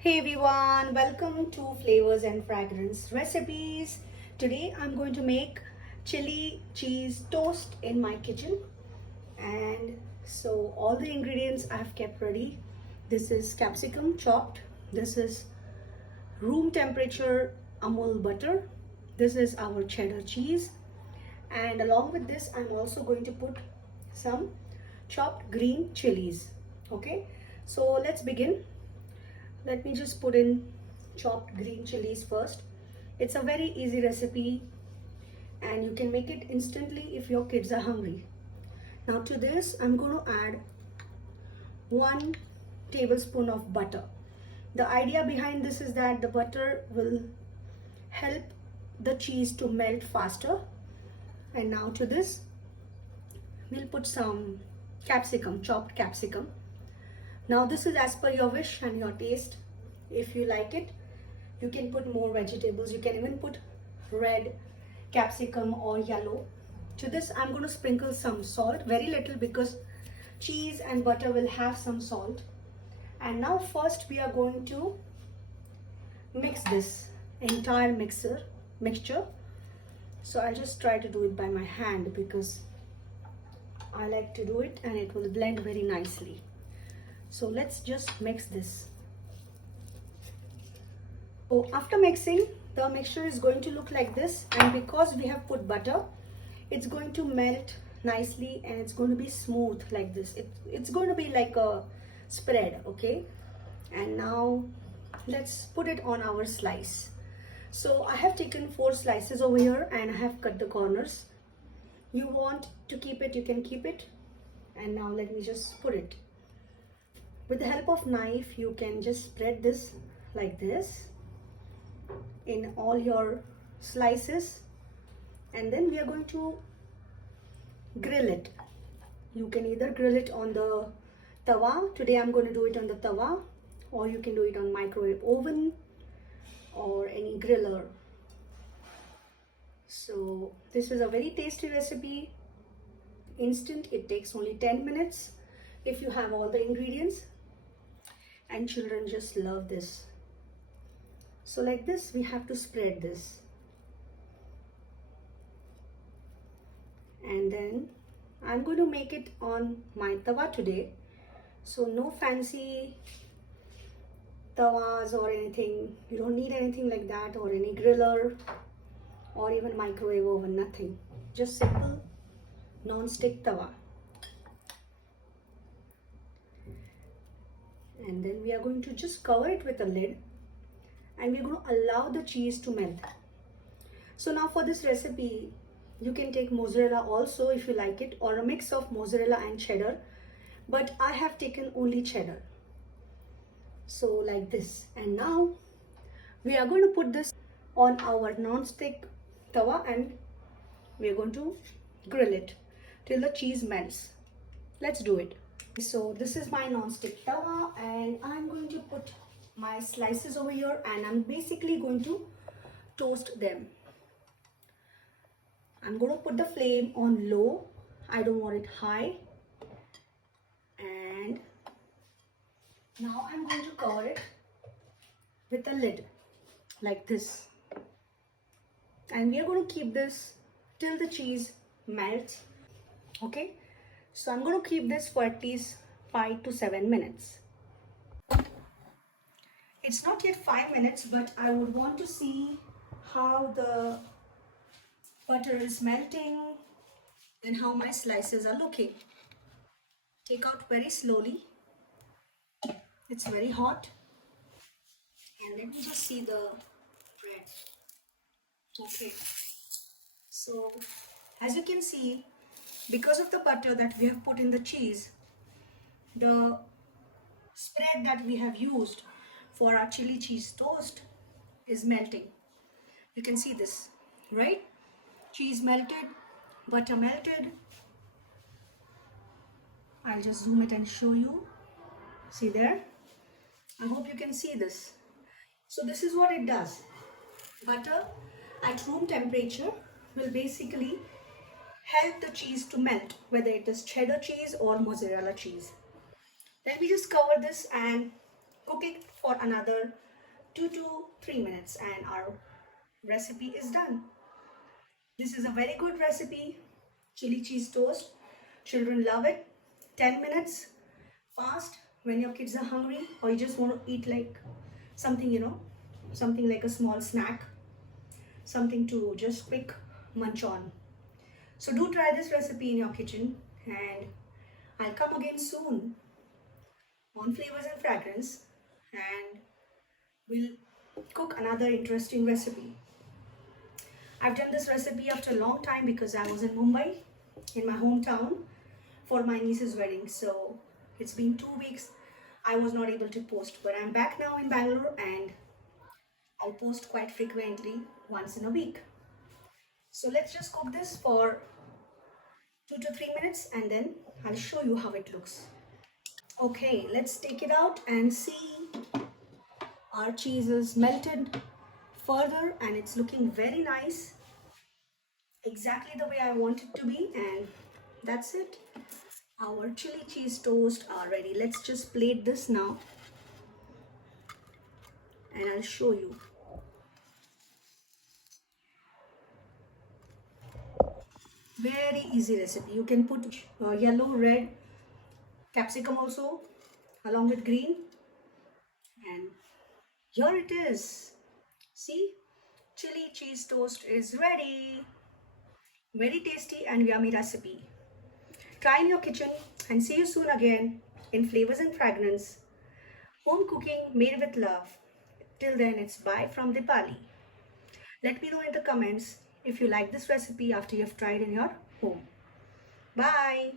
Hey everyone, welcome to Flavors and Fragrance recipes. Today I'm going to make chili cheese toast in my kitchen. And so all the ingredients I've kept ready. This is capsicum chopped. This is room temperature Amul butter. This is our cheddar cheese. And along with this, I'm also going to put some chopped green chilies. Okay, so let's begin. Let me just put in chopped green chilies first. It's a very easy recipe and you can make it instantly if your kids are hungry. Now to this I'm going to add 1 tablespoon of butter. The idea behind this is that the butter will help the cheese to melt faster. And now to this we'll put some capsicum, chopped capsicum. Now this is as per your wish and your taste. If you like it, you can put more vegetables. You can even put red capsicum or yellow. To this I'm going to sprinkle some salt, very little, because cheese and butter will have some salt. And now first we are going to mix this entire mixture. So I'll just try to do it by my hand because I like to do it and it will blend very nicely. So let's just mix this. Oh, after mixing, the mixture is going to look like this, and because we have put butter, it's going to melt nicely and it's going to be smooth like this. It's going to be like a spread, okay? And now let's put it on our slice. So I have taken 4 slices over here and I have cut the corners. You want to keep it, you can keep it. And now let me just put it. With the help of knife, you can just spread this like this in all your slices, and then we are going to grill it. You can either grill it on the tawa. Today I'm going to do it on the tawa, or you can do it on microwave oven or any griller. So this is a very tasty recipe, instant. It takes only 10 minutes if you have all the ingredients, and children just love this. So like this, we have to spread this. And then I'm going to make it on my tawa today. So no fancy tawas or anything. You don't need anything like that, or any griller or even microwave oven, nothing. Just simple non-stick tawa. And then we are going to just cover it with a lid, and we're going to allow the cheese to melt. So now for this recipe, you can take mozzarella also if you like it, or a mix of mozzarella and cheddar, but I have taken only cheddar. So like this. And now we are going to put this on our non-stick tawa and we are going to grill it till the cheese melts. Let's do it. So this is my non-stick tawa and I'm going to put my slices over here and I'm basically going to toast them. I'm going to put the flame on low. I don't want it high. And now I'm going to cover it with a lid like this. And we are going to keep this till the cheese melts. Okay. So I'm going to keep this for at least 5 to 7 minutes. It's not yet 5 minutes, but I would want to see how the butter is melting and how my slices are looking. Take out very slowly. It's very hot. And let me just see the bread. Okay. So as you can see, because of the butter that we have put in the cheese, the spread that we have used for our chili cheese toast is melting. You can see this, right? Cheese melted, butter melted. I'll just zoom it and show you. See there? I hope you can see this. So this is what it does. Butter at room temperature will basically help the cheese to melt, whether it is cheddar cheese or mozzarella cheese. Let me just cover this and Cook it for another 2 to 3 minutes and our recipe is done. This is a very good recipe, chili cheese toast. Children love it. 10 minutes, fast when your kids are hungry or you just want to eat like something, something like a small snack, something to just quick munch on. So do try this recipe in your kitchen and I'll come again soon on Flavors and Fragrance and we'll cook another interesting recipe. I've done this recipe after a long time because I was in Mumbai, in my hometown, for my niece's wedding. So it's been 2 weeks. I was not able to post, but I'm back now in Bangalore and I'll post quite frequently, once in a week. So let's just cook this for 2 to 3 minutes and then I'll show you how it looks. Okay, let's take it out and see. Our cheese is melted further and it's looking very nice, exactly the way I want it to be, and that's it. Our chili cheese toast are ready. Let's just plate this now and I'll show you. Very easy recipe. You can put yellow, red, capsicum also along with green, and here it is. See, chili cheese toast is ready. Very tasty and yummy recipe. Try in your kitchen and see you soon again in Flavors and Fragrance. Home cooking made with love. Till then, it's bye from Deepali. Let me know in the comments if you like this recipe after you've tried in your home. Bye.